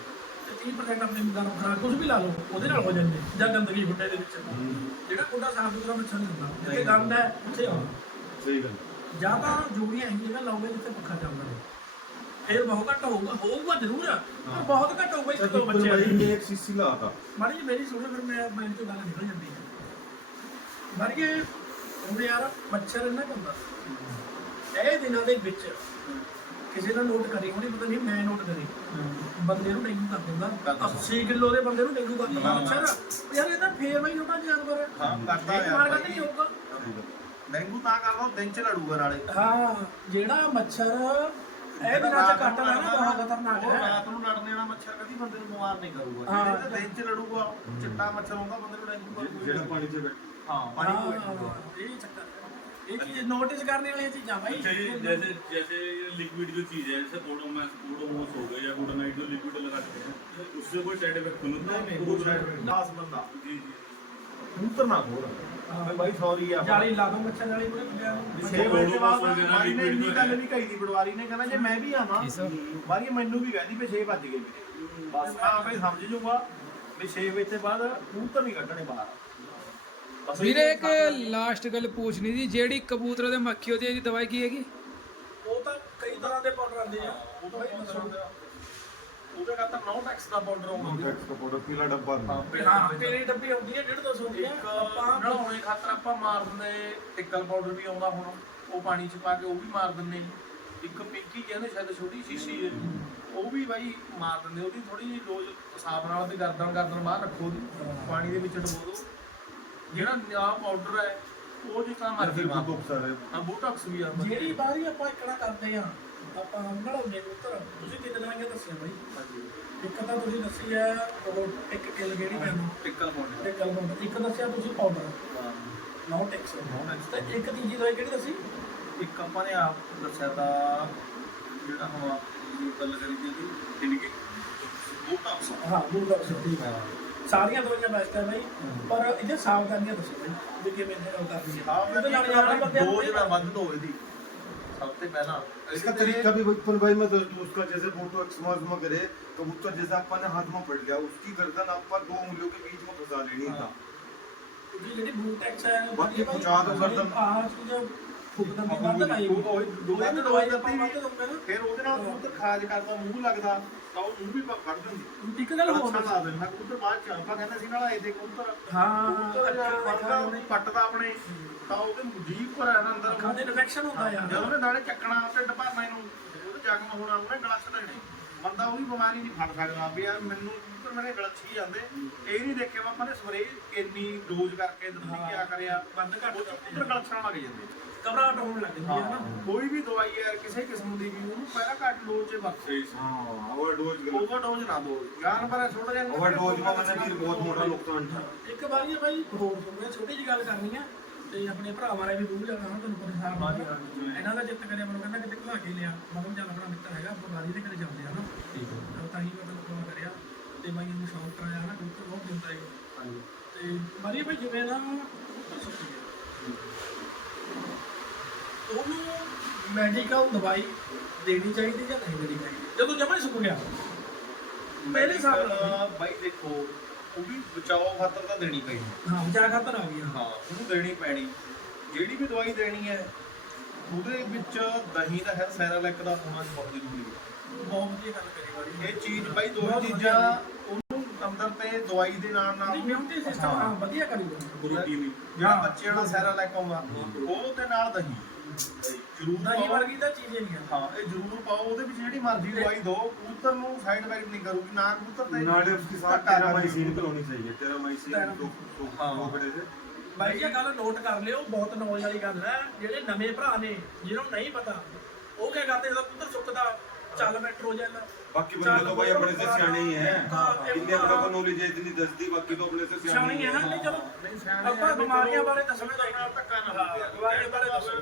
30% ਆਪਣੇ ਮਿੱਦਾਂ ਨੂੰ ਖਰਾ ਕੁਝ ਵੀ ਲਾ ਲਓ ਉਹਦੇ ਨਾਲ ਹੋ ਜਾਂਦੇ ਜਾਂ ਗੰਦਗੀ ਗੁੱਡੇ ਦੇ ਵਿੱਚ। ਜਿਹੜਾ ਕੁੰਡਾ ਸਾਫ਼ ਸੁਥਰਾ ਮੱਛਰ ਨਹੀਂ ਹੁੰਦਾ ਜਿੱਥੇ ਗੰਦ ਹੈ ਉੱਥੇ ਆਉਣਾ ਸਹੀ ਗੱਲ। ਜਾਂ ਤਾਂ ਜੋੜੀਆਂ ਹੈਗੀਆਂ ਨਾ ਲਾਉਂਦੇ ਜਿੱਥੇ ਪੱਖਾ ਚੱਲਦਾ ਹੈ ਫਿਰ ਬਹੁਤ ਘੱਟ ਹੋਊਗਾ ਹੋਊਗਾ ਜ਼ਰੂਰ ਪਰ ਬਹੁਤ ਘੱਟ ਹੋਊਗਾ ਇੱਕ ਦੋ ਬੱਚੇ ਭਾਈ ਨੇ ਇੱਕ ਸੀਸੀ ਲਾਤਾ ਮਾੜੀ ਜੀ ਮੇਰੀ ਸੁਣੋ ਫਿਰ ਮੈਂ ਮੈਂ ਤੋਂ ਗੱਲ ਨਿਕਲ ਜਾਂਦੀ ਹੈ। ਮਰੀਏ ਹੁਣ ਯਾਰ ਮੱਛਰ ਨਾ ਕੰਦਾ ਇਹ ਦਿਨਾਂ ਦੇ ਵਿੱਚ ਕਿਸੇ ਦਾ ਨੋਟ ਕਰੀ ਹੋਣੀ ਪਤਾ ਨਹੀਂ ਮੈਂ ਨੋਟ ਕਰੀ। ਬੰਦੇ ਨੂੰ ਡੇਂਗੂ ਕਰ ਦਿੰਦਾ। 80 ਕਿਲੋ ਦੇ ਬੰਦੇ ਨੂੰ ਡੇਂਗੂ ਕਰ ਦਿੰਦਾ ਅੱਛਾ ਨਾ। ਯਾਰ ਇਹ ਤਾਂ ਫੇਰ ਬਈ ਛੋਟਾ ਜਾਨਵਰ ਹਾਂ। ਕਰਦਾ ਯਾਰ ਮਾਰ ਕਰਦੇ ਨਹੀਂ ਹੋਊਗਾ। ਡੇਂਗੂ ਤਾਂ ਕਰਦਾ ਦਿਨ ਚ ਲੜੂਗਾ ਨਾਲੇ। ਹਾਂ ਜਿਹੜਾ ਮੱਛਰ ਇਹ ਦਿਨਾਂ ਚ ਕੱਟ ਲੈਣਾ ਬਹੁਤ ਖਤਰਨਾਕ ਹੈ। ਰਾਤ ਨੂੰ ਲੜਨੇ ਵਾਲਾ ਮੱਛਰ ਕਦੀ ਬੰਦੇ ਨੂੰ ਬਿਮਾਰ ਨਹੀਂ ਕਰੂਗਾ। ਜਿਹੜਾ ਦਿਨ ਚ ਲੜੂਗਾ ਚਿੱਟਾ ਮੱਛਰ ਹੁੰਦਾ ਬੰਦੇ ਨੂੰ ਡੇਂਗੂ ਜਿਹੜਾ ਪਾਣੀ ਚ ਹਾਂ ਪਾਣੀ ਚ ਇਹ ਚੱਕਰ ਹੈ। ਇਹ ਚੀਜ਼ ਨੋਟਿਸ करने वाली चीजें भाई अच्छा ये जैसे जैसे ये लिक्विड जो चीज है जैसे ओडोमॉस ओडोमॉस हो गए या गुडनाइट जो लिक्विड लगाते हैं उससे कोई साइड इफेक्ट नहीं होता ਨਹੀਂ है ਬਹੁਤ ਸਾਈਡ ਨਾਸ ਬੰਦਾ जी जी ਕਬੂਤਰ ਨਾ ਖੋਲ ਮੈਂ ਬਾਈ ਸੌਰੀ ਆ ਜਾਲੀ ਲਾ ਦੋ ਮੱਛਰ ਵਾਲੀ ਪੂਰੇ ਪਿਆ ਨੂੰ ਛੇ ਵਜੇ ਤੋਂ ਬਾਅਦ ਮਾਰੀ ਨੇ ਇੰਨੀ ਗੱਲ ਵੀ ਕਹੀ ਦੀ ਪਟਵਾਰੀ ਨੇ ਕਹਿੰਦਾ ਜੇ ਮੈਂ ਵੀ ਆਵਾਂ ਬਾਰੀ ਮੈਨੂੰ ਵੀ ਕਹਿੰਦੀ ਵੀ 6 ਵੱਜ ਗਏ ਮੇਰੇ ਬਸ ਮੈਂ ਆਪੇ ਸਮਝ ਜੂਗਾ ਵੀ 6 ਵਜੇ ਤੋਂ ਬਾਅਦ ਕਬੂਤਰ ਨਹੀਂ ਕੱਢਣੇ ਬਾਹਰ ਬਸ ਵੀਰੇ ਇੱਕ ਲਾਸਟ ਗੱਲ ਪੁੱਛਣੀ ਸੀ ਜਿਹੜੀ ਕਬੂਤਰ ਦੇ ਮੱਖੀ ਉਹਦੀ ਇਹਦੀ ਦਵਾਈ ਕੀ ਹੈਗੀ? ਉਹ ਤਾਂ ਕਈ ਤਰ੍ਹਾਂ ਦੇ ਪਾਊਡਰ ਆਉਂਦੇ ਆ। ਉਹ ਤਾਂ ਕਈ ਤਰ੍ਹਾਂ ਆ। ਉਹਦੇ ਨਾਲ ਤਾਂ ਨੌਟੈਕਸ ਦਾ ਪਾਊਡਰ ਆਉਂਦਾ। ਕੰਟੈਕਟ ਸਪੋਰਟ ਪੀਲਾ ਡੱਬਾ ਹੁੰਦਾ। ਹਾਂ ਤੇਰੀ ਡੱਬੀ। ਆਉਂਦੀ ਹੈ 150 ਹੁੰਦੀ ਹੈ ਆਪਾਂ ਬਣਾਉਣੇ ਖਾਤਰ ਆਪਾਂ ਮਾਰ ਦਿੰਦੇ ਟਿੱਕਲ ਪਾਊਡਰ ਵੀ ਆਉਂਦਾ ਹੁਣ। ਉਹ ਪਾਣੀ ਚ ਪਾ ਕੇ ਉਹ ਵੀ ਮਾਰ ਦਿੰਦੇ। ਇੱਕ ਪਿੰਕੀ ਕਹਿੰਦੇ ਸ਼ਾਇਦ ਛੋਟੀ ਸ਼ੀਸ਼ੀ ਹੈ ਉਹ ਵੀ ਬਾਈ ਮਾਰ ਦਿੰਦੇ। ਉਹਦੀ ਥੋੜੀ ਜਿਹੀ ਡੋਜ਼ ਹਿਸਾਬ ਨਾਲ ਤੇ ਗਰਦਨ ਗਰਦਨ ਬਾਹਰ ਰੱਖੋ ਉਹਦੀ। ਪਾਣੀ ਦੇ ਵਿੱਚ ਡਬੋ ਦਿਓ। ਜਿਹੜਾ ਨਿਜ਼ਾਮ ਪਾਊਡਰ ਹੈ ਉਹ ਜਿੱਦਾਂ ਮਰਜ਼ੀ ਵਾ ਹਾਂ ਬੋਟਾਕਸ ਵੀ ਆ ਮਰਜ਼ੀ। ਜਿਹੜੀ ਬਾਰੀ ਆਪਾਂ ਇਕੜਾ ਕਰਦੇ ਆ ਆਪਾਂ ਬਣਾਉਂਦੇ ਪੁੱਤਰ ਤੁਸੀਂ ਕਿੰਨੇ ਲਾਈਆਂ ਦੱਸਿਆ ਬਾਈ? ਹਾਂਜੀ। ਇੱਕ ਤਾਂ ਤੁਸੀਂ ਦੱਸੀ ਹੈ ਉਹ ਇੱਕ ਕਿਲ ਕਿਹੜੀ ਮੈਨੂੰ ਟਿੱਕਲ ਪਾਉਂਦੇ ਤੇ ਗੱਲ ਬੰਦ ਇੱਕ ਦੱਸਿਆ ਤੁਸੀਂ ਪਾਊਡਰ ਹਾਂ। No tax. ਤੇ ਇੱਕ ਤੀਜੀ ਦਵਾਈ ਕਿਹੜੀ ਦੱਸੀ? ਇੱਕ ਆਪਾਂ ਨੇ ਆਪ ਦੱਸਿਆ ਤਾਂ ਜਿਹੜਾ ਹੁਣ ਆਪ ਗੱਲ ਕਰੀ ਜੀ ਦੀ ਜ਼ਿੰਦਗੀ ਬੋਟਾਕਸ ਹਾਂ ਬੂਲ ਦਾ ਸੱਤੀ ਹਾਂ। ਸਾਰੀਆਂ ਦਵਾਈਆਂ ਬੈਸਟ ਹੈ ਬਾਈ ਪਰ ਇਹਦੇ ਸਾਵਧਾਨੀਆਂ ਦੱਸੋ ਬਾਈ ਵੀ ਕਿਵੇਂ ਇਹ ਕਰਦੀ ਹੈ ਹਾਂ ਉਹਦੇ ਨਾਲ ਯਾਰ ਬੰਦੇ ਡੋਜ਼ ਨਾ ਵੱਧ ਦੋ ਇਹਦੀ ਸਭ ਤੋਂ ਪਹਿਲਾਂ इसका तरीका भी पर भाई मैं दस उसका जैसे फोटो एक्समोज में करे कबूतर जैसे अपन ने हाथ में पड़ गया उसकी गर्दन अपन दो उंगलियों के बीच में फंसा लेनी था ਉਹਦੀ ਜਿਹੜੀ ਬੂਟ ਟੈਕਸ ਹੈ ਬਾਕੀ ਪਹੁੰਚਾ ਦਿਓ ਗਰਦਨ। ਆਹ ਚੀਜ਼ ਫੁੱਕਦਾ ਵੱਧ ਲਾਈ ਉਹ ਉਹੀ ਦੋ ਵੱਧ ਦਵਾਈ ਆਪਾਂ ਵੱਧ ਦਊਂਗੇ ਨਾ ਫਿਰ ਉਹਦੇ ਨਾਲ ਕਬੂਤਰ ਖਾਜ ਕਰਦਾ ਮੂੰਹ ਲੱਗਦਾ ਤਾਂ ਉਹ ਮੂੰਹ ਵੀ ਫੜ ਦਿੰਦੀ ਇੱਕ ਗੱਲ ਹੋਰ ਅੱਛਾ ਲਾ ਦੇਣਾ ਕਬੂਤਰ ਬਾਅਦ ਚ ਆਪਾਂ ਕਹਿੰਦੇ ਸੀ ਨਾਲ ਇਹਦੇ ਕਬੂਤਰ ਕਬੂਤਰ ਜਦੋਂ ਫੜਦਾ ਉਹਨੂੰ ਪੱਟਦਾ ਆਪਣੇ ਤਾਂ ਉਹਦੇ ਜੀਭ ਪਰ ਆਣਾ ਅੰਦਰ ਅੱਖਾਂ ਦੇ ਇਨਫੈਕਸ਼ਨ ਹੁੰਦਾ ਯਾਰ ਜਦੋਂ ਉਹਨੇ ਨਾਲੇ ਚੱਕਣਾ ਢਿੱਡ ਭਰਨਾ ਇਹਨੂੰ ਉਹਦੇ ਜ਼ਖਮ ਹੋਣਾ ਉਹਨੇ ਗਲਤ ਦੇਣੇ ਬੰਦਾ ਉਹਦੀ ਬਿਮਾਰੀ ਨਹੀਂ ਫੜ ਸਕਦਾ ਵੀ ਯਾਰ ਮੈਨੂੰ ਕਬੂਤਰ ਮੇਰੇ ਗਲਤ ਛੀ ਜਾਂਦੇ ਇਹ ਨਹੀਂ ਦੇਖਿਆ ਆਪਾਂ ਨੇ ਸਪਰੇਅ ਕਿੰਨੀ ਡੋਜ਼ ਕਰਕੇ ਦਿੱਤੀ ਕਿਆ ਕਰਿਆ ਬੰਦ ਘੱਟ ਕਬੂਤਰ ਗਲਤ ਲੱਗ ਜਾਂਦੇ। ਘਬਰਾਹਟ ਹੋਣ ਲੱਗ ਜਾਂਦੀ ਹੈ ਨਾ। ਕੋਈ ਵੀ ਦਵਾਈ ਹੈ ਕਿਸੇ ਕਿਸਮ ਦੀ ਵੀ ਉਹਨੂੰ ਪਹਿਲਾਂ ਘੱਟ ਡੋਜ਼ 'ਚ ਵਰਤੋ। ਸਹੀ ਹਾਂ ਓਵਰਡੋਜ਼ ਗਲਤ। ਓਵਰਡੋਜ਼ ਨਾ ਦਿਓ ਜਾਨਵਰ ਛੋਟਾ ਜਿਹਾ ਓਵਰਡੋਜ਼ ਦਾ ਕਹਿੰਦਾ ਵੀਰ ਬਹੁਤ ਮੋਟਾ ਨੁਕਸਾਨ ਹੈ ਇੱਕ ਵਾਰੀ ਹੈ ਬਾਈ ਹੋਰ ਮੈਂ ਛੋਟੀ ਜੀ ਗੱਲ ਕਰਨੀ ਆ ਤੇ ਆਪਣੇ ਭਰਾ ਬਾਰੇ ਵੀ ਦੂਰ ਜਾਣਾ ਤੁਹਾਨੂੰ ਪਤਾ ਸਾਰ ਬਾਅਦ ਇਹਨਾਂ ਦਾ ਜਿੱਤ ਕਰਿਆ ਮੈਨੂੰ ਕਹਿੰਦਾ ਕਿਤੇ ਘੁਲਾ ਕੇ ਲਿਆ। ਮੈਂ ਕਿਹਾ ਚੱਲ ਆਪਣਾ ਮਿੱਤਰ ਹੈਗਾ ਬੁਖਾਰੀ ਦੇ ਘਰੇ ਜਾਂਦੇ ਆ ਨਾ। ਠੀਕ ਹੈ। ਤਾਂ ਹੀ ਮਤਲਬ ਫੋਨ ਕਰਿਆ ਤੇ ਮੈਂ ਇਹਨੂੰ ਸ਼ੌਂਕ ਕਰਾਇਆ ਨਾ ਕਿਉਂਕਿ ਬਹੁਤ ਦਿੰਦਾ ਹੈ ਹਾਂਜੀ। ਤੇ ਮਾਰੀ ਭਾਈ ਜਿਵੇਂ ਨਾ ਸੁੱਕੀ ਉਹਨੂੰ ਮੈਡੀਕਲ ਦਵਾਈ ਦੇਣੀ ਚਾਹੀਦੀ ਜਾਂ ਨਹੀਂ ਦੇਣੀ ਚਾਹੀਦੀ? ਜਦੋਂ ਜਮਾ ਹੀ ਸੁੱਕ ਗਿਆ। ਪਹਿਲੇ ਸਾਲ ਨਾਲ- ਬਾਈ ਦੇਖੋ ਉਹ ਵੀ ਬਚਾਓ ਖਾਤਰ ਤਾਂ ਦੇਣੀ ਪੈਣੀ। ਹਾਂ ਜਾ ਖਾਤਰ ਆ ਗਈ ਹਾਂ। ਹਾਂ ਉਹਨੂੰ ਦੇਣੀ ਪੈਣੀ। ਜਿਹੜੀ ਵੀ ਦਵਾਈ ਦੇਣੀ ਹੈ ਉਹਦੇ ਵਿੱਚ ਦਹੀਂ ਦਾ ਹੈ ਸੈਰਾਲੈਕ ਦਾ ਹੋਣਾ ਬਹੁਤ ਜ਼ਰੂਰੀ ਹੈ। ਬਹੁਤ ਵਧੀਆ ਗੱਲ ਕਰੀ ਵਾਰੀ ਇਹ ਚੀਜ਼ ਬਾਈ ਦੋਵੇਂ ਬਹੁਤ ਚੀਜ਼ਾਂ ਉਹਨੂੰ ਅੰਦਰ ਤੇ ਦਵਾਈ ਦੇ ਨਾਲ ਨਾਲ ਇਮਿਊਨਿਟੀ ਸਿਸਟਮ ਹਾਂ ਵਧੀਆ ਕਰੂਗਾ ਗੁਰੂ ਕੀ ਵੀ ਜਿਹੜਾ ਬੱਚੇ ਵਾਲਾ ਸੈਰਾਲੈਕ ਆਉਂਦਾ ਉਹਦੇ ਨਾਲ ਦਹੀਂ। ਜ਼ਰੂਰ ਦਹੀਂ ਪਾਓ। ਵਰਗੀ ਤਾਂ ਚੀਜ਼ ਹੀ ਨਹੀਂ ਆ ਹਾਂ ਇਹ ਜ਼ਰੂਰ ਪਾਓ ਉਹਦੇ ਵਿੱਚ ਜਿਹੜੀ ਮਰਜ਼ੀ ਦਵਾਈ ਦਿਓ ਕਬੂਤਰ ਨੂੰ ਸਾਈਡ ਇਫੈਕਟ ਨਹੀਂ ਕਰੂਗੀ ਨਾ ਕਬੂਤਰ ਤੇ नाले उसके साथ ਧੱਕਾ तेरह ਕਰੇਗੀ। माइसिन होनी चाहिए तेरह माइसिन तेरह- दो दो हाँ। दो बड़े से ਬਾਈ ਇਹ ਗੱਲ ਨੋਟ ਕਰ ਲਿਓ ਬਹੁਤ ਨੌਲੇਜ ਵਾਲੀ ਗੱਲ ਹੈ ਜਿਹੜੇ ਨਵੇਂ ਭਰਾ ਨੇ ਜਿਹਨੂੰ ਨਹੀਂ ਪਤਾ ਉਹ ਕੀ ਕਰਦੇ ਜਦੋਂ ਪੁੱਤਰ ਸੁੱਕਦਾ ਚੱਲ ਮੈਟਰੋਜੈਲ बाकी बंदे तो भाई अपने से सियाने ही हैं हाँ, जिनके अपने को नॉलेज है इतनी दसती बाकी तो अपने से सियाने ਸਿਆਣੀ ही ਹੈ ਨਾ हैं ਨਹੀਂ ਚਲੋ ਨਹੀਂ ਸਿਆਣੇ ਆਪਾਂ ਆ ਵੀ ਬਿਮਾਰੀਆਂ ਚਲੋ ਬਾਰੇ ਦੱਸਣਾ ਨਾਲ ਚਾਹੀਦਾ ਧੱਕਾ ਨਾ ਹਾਂ, ਹੋਵੇ ਬਿਮਾਰੀਆਂ ਬਾਰੇ ਦੱਸੋ।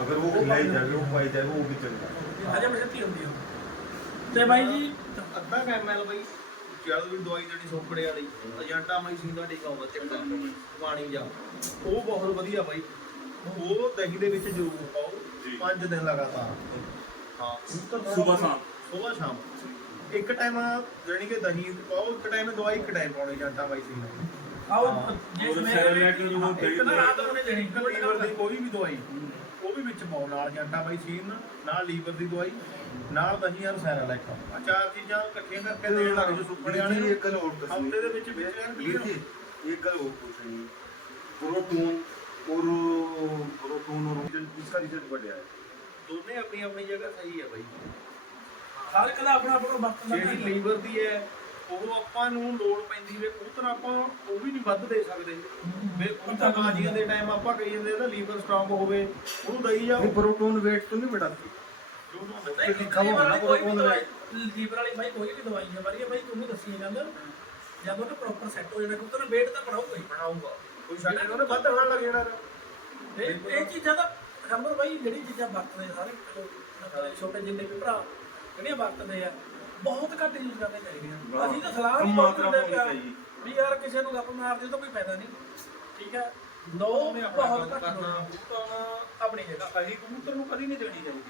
ਅਗਰ ਉਹ ਖਿਲਾਈ ਜਾਵੇ ਉਹ ਪਾਈ ਜਾਵੇ ਉਹ ਵੀ ਚੰਗਾ। ਹਜੇ ਮਿਲਤੀ ਹੁੰਦੀ ਹੋ ਤੇ ਬਾਈ ਜੀ ਅੱਧਾ ਐਮਐਲ ਬਈ। ਜਿਹੜਾ ਵੀ ਦਵਾਈ ਜਿਹੜੀ ਸੋਪੜੇ ਵਾਲੀ ਏਜੰਟਾ ਮੈਂ ਸੀ ਦਾ ਟੀਕਾ ਹੋਵੇ ਚੰਗਾ। ਪਾਣੀ ਜਾ। ਉਹ ਬਹੁਤ ਵਧੀਆ ਬਾਈ। ਉਹ ਦਹੀਂ ਦੇ ਵਿੱਚ ਜ਼ਰੂਰ ਪਾਓ। ਜੀ। ਦਿਨ ਲਗਾਤਾਰ। ਹਾਂ। ਸੁਬਾਹ ਸ਼ਾਮ। ਸਵੇਰ ਸ਼ਾਮ। ਇੱਕ ਟਾਈਮ ਜਿਹੜੀ ਕਿ ਦਹੀਂ ਪਾਓ ਇੱਕ ਟਾਈਮ ਦਵਾਈ ਇੱਕ ਟਾਈਮ ਪਾਉਣੀ ਏਜੰਟਾ ਮੈਂ ਸੀ ਦਾ ਆਓ ਜੇ ਮੈਂ ਰਾਤ ਨੂੰ ਨੇ ਜਿਹੜੀ ਕੋਈ ਵੀ ਦਵਾਈ। ਉਹ ਵੀ ਵਿੱਚ ਪਾਉਣ ਨਾਲ ਜੰਟਾ ਬਾਈ ਸੀਨ ਨਾਲ ਲੀਵਰ ਦੀ ਦਵਾਈ ਨਾਲ ਦਹੀਂ ਆ ਰਸਾਇਰਾ ਲੈ ਕੇ ਆ ਚਾਰ ਚੀਜ਼ਾਂ ਇਕੱਠੀਆਂ ਕਰਕੇ ਦੇਣ ਲੱਗ ਜੋ ਸੁੱਕਣੇ ਵਾਲੇ ਨੂੰ। ਇੱਕ ਗੱਲ ਹੋਰ ਦੱਸਣੀ। ਹਫ਼ਤੇ ਦੇ ਵਿੱਚ ਵਿੱਚ ਐਨ ਕਲੀਅਰ ਇੱਕ ਗੱਲ ਹੋਰ ਪੁੱਛਣੀ। ਪ੍ਰੋਟੋਨ ਔਰ ਪ੍ਰੋਟੋਨ ਔਰ ਇਸ ਦਾ ਰਿਜ਼ਲਟ ਵੱਡਿਆ ਹੈ। ਦੋਨੇ ਆਪਣੀ ਆਪਣੀ ਜਗ੍ਹਾ ਸਹੀ ਹੈ ਬਾਈ। ਹਰ ਇੱਕ ਦਾ ਆਪਣਾ ਆਪਣਾ ਵਕਤ ਲੱਗਦਾ ਜਿਹੜੀ ਲੀਵਰ ਦੀ ਹੈ ਉਹ ਆਪਾਂ ਨੂੰ ਲੋੜ ਪੈਂਦੀ ਵੇ ਕਬੂਤਰ ਆਪਾਂ ਉਹ ਵੀ ਨਹੀਂ ਵੱਧ ਦੇ ਸਕਦੇ। ਵੇ ਕਬੂਤਰ ਬਾਜੀਆਂ ਦੇ ਟਾਈਮ ਆਪਾਂ ਕਹੀ ਜਾਂਦੇ ਇਹਦਾ ਲੀਵਰ ਸਟਰੋਂਗ ਹੋਵੇ ਉਹਨੂੰ ਦਈ ਜਾ ਪ੍ਰੋਟੋਨ weight ਤੋਂ ਨਹੀਂ ਵਧਾਉਂਦੀ ਲੀਵਰ ਵਾਲੀ ਬਾਈ ਕੋਈ ਵੀ ਦਵਾਈ ਹੈ ਵਧੀਆ ਬਾਈ ਤੁਹਾਨੂੰ ਦੱਸੀ ਗੱਲ ਜਦੋਂ ਨਾ ਪ੍ਰੋਪਰ ਸੈੱਟ ਹੋ ਜਾਣਾ ਕਬੂਤਰ weight ਤਾਂ ਬਣਾਊਗਾ ਹੀ। ਬਣਾਊਗਾ। ਕੋਈ ਸ਼ੱਕ ਨਹੀਂ ਉਹਨੇ ਵੱਧ ਹੋਣ ਲੱਗ ਜਾਣਾ। ਇਹ ਇਹ ਚੀਜ਼ਾਂ ਦਾ ਖੰਬਰ ਬਾਈ ਜਿਹੜੀ ਚੀਜ਼ਾਂ ਵਰਤਦੇ ਸਾਰੇ ਛੋਟੇ ਜਿੰਨੇ ਵੀ ਭਰਾ ਜਿਹੜੀਆਂ ਵਰਤਦੇ ਆ ਬਹੁਤ ਘੱਟ ਯੂਜ਼ ਕਰਨੇ ਚਾਹੀਦੇ ਆ। ਅਸੀਂ ਤਾਂ ਸਲਾਹ ਨਹੀਂ ਮਾਤਰਾ ਹੋਣੀ ਚਾਹੀਦੀ। ਵੀ ਯਾਰ ਕਿਸੇ ਨੂੰ ਗੱਪ ਮਾਰ ਦੇ ਤਾਂ ਕੋਈ ਫਾਇਦਾ ਨਹੀਂ। ਠੀਕ ਹੈ? ਨੋ ਬਹੁਤ ਘੱਟ। ਤਾਂ ਆਪਣੀ ਜਗ੍ਹਾ। ਅਸੀਂ ਕਬੂਤਰ ਨੂੰ ਕਦੀ ਨਹੀਂ ਦੇਣੀ ਚਾਹੀਦੀ।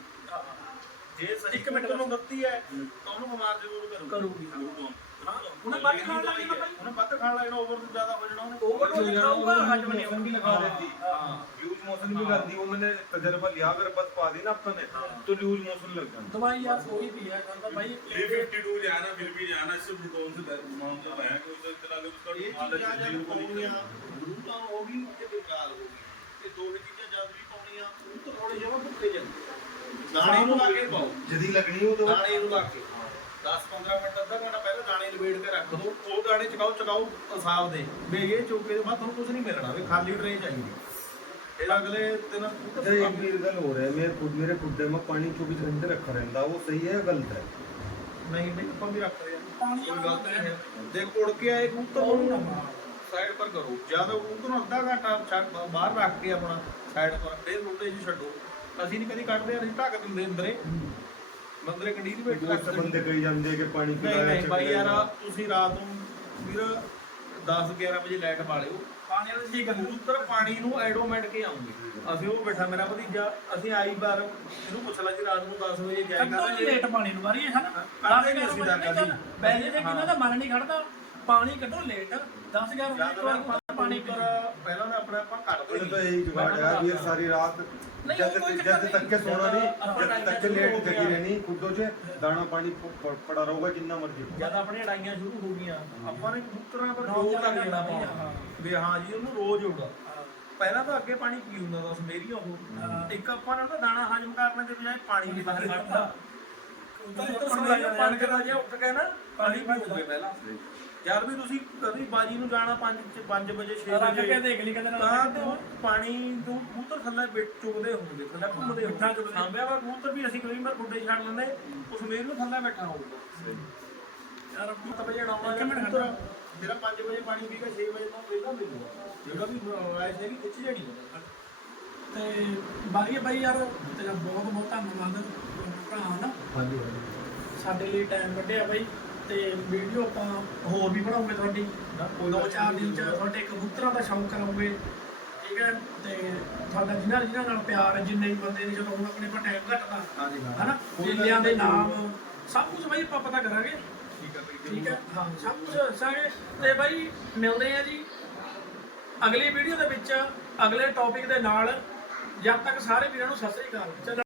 ਜੇ ਸਹੀ ਕਬੂਤਰ ਨੂੰ ਦਿੱਤੀ ਹੈ ਤਾਂ ਉਹਨੂੰ ਬਿਮਾਰ ਜ਼ਰੂਰ ਕਰੂ ਕਰੂਗੀ। ਹਾਂ। ਉਹਨੇ ਵੱਧ ਖਾਣ ਲੱਗ ਜਾਣਾ ਬਾਈ ਉਹਨੇ ਵੱਧ ਖਾਣ ਲੱਗਣਾ ਓਵਰ ਤੋਂ ਜ਼ਿਆਦਾ ਹੋ ਜਾਣਾ ਉਹਨੇ Over dose ਖਾਊਗਾ, ਹਜਮ ਨਹੀਂ मौसम भी लगा देती यूज मोशन भी करती उन्होंने तजर्बा लिया अगर बस पा दी ना अपने तो लूज मोशन लग जाता ਦਵਾਈ ਯਾਰ ਕੋਈ ਵੀ ਹੈ ਕਹਿੰਦਾ ਬਾਈ ये 52 जाना फिर भी जाना इससे ग्लूकोन से मामला है कि उससे चला के उसका ਇਹ हालत ਚੀਜ਼ਾਂ जीव ਜਦ को ਪਾਉਣੀਆਂ निकल ਗੁਰੂ ਤਾਂ ਉਹ ਵੀ ਤੇ ਬੇਕਾਰ ਹੋ ਗਈ ਇਹ ਦੋ ਵੀ ਚੀਜ਼ਾਂ ਜਦ ਵੀ ਪਾਉਣੀਆਂ ਉਹ ਤਾਂ ਥੋੜੇ ਜਿਹਾ ਭੁੱਖੇ ਜਾਂਦੇ ਦਾਣੇ ਨੂੰ ਲਾ ਕੇ ਪਾਓ जदी लगनी हो तो ਦਾਣੇ ਨੂੰ ਲਾ ਕੇ 10-15 ਮਿੰਟ ਅੱਧਾ ਘੰਟਾ ਪਹਿਲਾਂ ਦਾਣੇ ਲਵੇੜ ਕੇ ਰੱਖ ਦਿਓ ਉਹ ਦਾਣੇ ਚਕਾਓ ਚਕਾਓ ਹਿਸਾਬ ਦੇ ਵੀ ਇਹ ਚੋਕੇ ਦੇ ਬਾਅਦ ਤੁਹਾਨੂੰ ਕੁਝ ਨਹੀਂ ਮਿਲਣਾ ਵੀ ਖਾਲੀ ਟਰੇ ਚਾਹੀਦੀ ਫਿਰ ਅਗਲੇ ਦਿਨ अच्छा एक भी गल हो रहा है मेरे खुद मेरे खुडे में पानी चौबीस घंटे रखा रहता वो सही है या गलत है ਨਹੀਂ ਵੀ ਆਪਾਂ ਵੀ ਰੱਖਦੇ ਆ ਪਾਣੀ ਕੋਈ ਵਾਲਾ ਗਲਤ ਨਹੀਂ ਹੈ ਦੇਖ ਉੜ ਕੇ ਆਏ ਕਬੂਤਰ ਨੂੰ ਸਾਈਡ ਪਰ ਕਰੋ ਜਿਆਦਾ ਕਬੂਤਰ ਨੂੰ ਅੱਧਾ ਘੰਟਾ ਛੱਡ ਬਾਹਰ ਰੱਖ ਕੇ ਆਪਣਾ ਸਾਈਡ ਪਰ ਫੇਰ ਮੁੰਡੇ ਜੀ ਛੱਡੋ ਅਸੀਂ ਨਹੀਂ ਕਦੀ ਕੱਢਦੇ ਅਸੀਂ ਢੱਕ ਦਿੰਦੇ ਅੰਦਰੇ ਬੰਦਰੇ ਕੰਢੀ ਦੀ ਵੇਟ ਕਰ ਬੰਦੇ ਕਹੀ ਜਾਂਦੇ ਕਿ ਪਾਣੀ ਨਹੀਂ ਨਹੀਂ ਬਾਈ ਯਾਰ ਤੁਸੀਂ ਰਾਤ ਨੂੰ ਵੀਰ 10 11 ਵਜੇ ਲਾਈਟ ਬਾਲਿਓ ਪਾਣੀ ਵਾਲੇ ਠੀਕ ਹੈ ਉੱਤਰ ਪਾਣੀ ਨੂੰ ਐਡੋਮੈਂਟ ਕੇ ਆਉਂਗੇ। ਅਸੀਂ ਉਹ ਬੈਠਾ ਮੇਰਾ ਭਤੀਜਾ ਅਸੀਂ ਆਈ ਵਾਰ ਇਹਨੂੰ ਪੁੱਛ ਲਾ ਜੀ ਰਾਤ ਨੂੰ 10 ਵਜੇ ਜਾਏਗਾ ਲੇਟ ਪਾਣੀ ਨੂੰ ਵਾਰੀ ਹੈ ਨਾ। ਆਹ ਕਿੰਨਾ ਦਾ ਮਨ ਨਹੀਂ ਖੜਦਾ। ਪਾਣੀ ਕੱਢੋ ਲੇਟ 10 11 ਵਜੇ ਤੋਂ ਬਾਅਦ ਪਾਣੀ ਪਰ ਪਹਿਲਾਂ ਨਾ ਆਪਣਾ ਆਪਾਂ ਕੱਢ ਦੋ ਤਾਂ ਇਹੀ ਜਵਾਬ ਹੈ ਵੀ ਸਾਰੀ ਰਾਤ ਜਦ ਤੱਕ ਕੇ ਸੋਣਾ ਨਹੀਂ ਜਦ ਤੱਕ ਲੇਟ ਜਗੀ ਰਹਿਣੀ ਖੁਦੋ ਚ ਦਾਣਾ ਪਾਣੀ ਪੜਾ ਰਹੂਗਾ ਜਿੰਨਾ ਮਰਜ਼ੀ। ਜਦ ਆਪਣੀ ਲੜਾਈਆਂ ਸ਼ੁਰੂ ਹੋ ਗਈਆਂ। ਆਪਾਂ ਨੇ ਕਬੂਤਰਾਂ ਪਰ ਰੋਕ ਲਾ ਦੇਣਾ ਪਾਉਣਾ ਵੀ ਹਾਂ ਜੀ ਉਹਨੂੰ ਰੋਜ਼ ਹੋਊਗਾ ਪਹਿਲਾਂ ਤਾਂ ਅੱਗੇ ਪਾਣੀ ਪੀ ਹੁੰਦਾ ਤਾਂ ਸਮੇਰੀਆ ਉਹ। ਇੱਕ ਆਪਾਂ ਨੇ ਉਹਦਾ ਦਾਣਾ ਹਜਮ ਕਰਨ ਦੇ ਬਜਾਏ ਪਾਣੀ ਵੀ ਬਾਹਰ ਕੱਢਦਾ ਉਹ ਤਾਂ ਸਮੇਰੀਆ ਪਾਣੀ ਦਾ ਜੇ ਉੱਠ ਕੇ ਨਾ ਪਾਣੀ ਪੀ ਪਹਿਲਾਂ। ਜਦ ਵੀ ਤੁਸੀਂ ਕਦੀ ਬਾਜੀ ਨੂੰ ਜਾਣਾ 5 5 ਵਜੇ 6 ਰੱਖ ਕੇ ਵਜੇ ਦੇਖ ਲਈ ਕਦੇ ਤਾਂ ਨਾਲ ਤੇ ਪਾਣੀ ਤੋਂ ਕਬੂਤਰ ਥੱਲੇ ਬਿੱਟ ਚੁਗਦੇ ਹੋਣਗੇ ਥੱਲੇ ਘੁੰਮਦੇ ਚੁਗਦੇ। ਸਾਂਭਿਆ ਵਾ ਕਬੂਤਰ ਵੀ ਅਸੀਂ ਕਈ ਵਾਰ ਖੁੱਡੇ ਛੱਡ ਲੈਂਦੇ ਉਸ ਮੇਰ ਨੂੰ ਥੱਲੇ ਬੈਠਾ ਹੋਊਗਾ। ਯਾਰ ਸੱਤ ਵਜੇ ਇੱਕ ਮਿੰਟ ਕਬੂਤਰ ਜਿਹੜਾ 5 ਵਜੇ ਪਾਣੀ ਪੀ ਕੇ 6 ਵਜੇ ਤੋਂ ਪਹਿਲਾਂ ਮਿਲੂਗਾ ਜਿਹੜਾ ਵੀ ਆਇਆ ਸੀ ਖਿੱਚ ਜਣੀ ਤੇ ਬਾਕੀ ਬਾਈ ਯਾਰ ਤੇਰਾ ਬਹੁਤ ਬਹੁਤ ਧੰਨਵਾਦ ਭਰਾ ਨਾ। जी ਸਾਡੇ ਲਈ ਟਾਈਮ ਕੱਢਿਆ ਬਾਈ। ਤੇ ਵੀਡੀਓ ਆਪਾਂ ਹੋਰ ਵੀ ਬਣਾਉਂਗੇ ਤੁਹਾਡੀ। ਦੋ ਚਾਰ ਦਿਨ ਚ ਤੁਹਾਡੇ ਕਬੂਤਰਾਂ ਦਾ ਸ਼ੌਂਕ ਕਰਾਂਗੇ। ਠੀਕ ਹੈ? ਤੇ ਤੁਹਾਡਾ ਜਿਨ੍ਹਾਂ ਜਿਨ੍ਹਾਂ ਨਾਲ ਪਿਆਰ ਹੈ ਜਿੰਨੇ ਵੀ ਬੰਦੇ ਨੇ ਜਦੋਂ ਹੁਣ ਆਪਣੇ ਕੋਲ ਟਾਈਮ ਘਟਦਾ ਹਾਂਜੀ ਹਨਾ? ਜਿਲਿਆਂ ਦੇ ਨਾਮ ਸਭ ਕੁਝ ਬਾਈ ਆਪਾਂ ਪਤਾ ਕਰਾਂਗੇ। ਠੀਕ ਹੈ ਠੀਕ ਹੈ? ਹਾਂ ਸਭ ਕੁਝ ਦੱਸਾਂਗੇ। ਤੇ ਬਾਈ ਮਿਲਦੇ ਆ ਜੀ ਅਗਲੀ ਵੀਡੀਓ ਦੇ ਵਿੱਚ ਅਗਲੇ ਟੌਪਿਕ ਦੇ ਨਾਲ। ਜਦ ਤੱਕ ਸਾਰੇ ਵੀਰਾਂ ਨੂੰ ਸਤਿ ਸ੍ਰੀ ਅਕਾਲ। ਚਲੋ